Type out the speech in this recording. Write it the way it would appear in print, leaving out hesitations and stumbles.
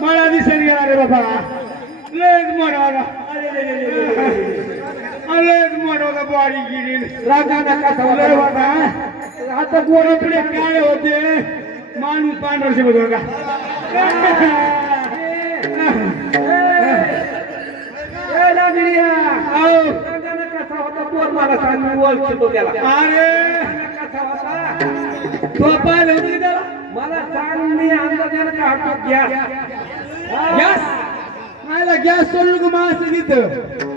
मला दिसेल गेला रे बाबा लयच मोठा लयच मोठा बॉडी गिरी राजा लय होता आता गोराकडे काळे होते माणूस पांढरशे बघ का कसा होता तोर मला सांग ओळखतो त्याला अरे कसा होता तो पाहिलं होती त्याला मला सांग मी अंदाजाने काढतो गॅस गॅस मला गॅस सोडू का माणसं तिथं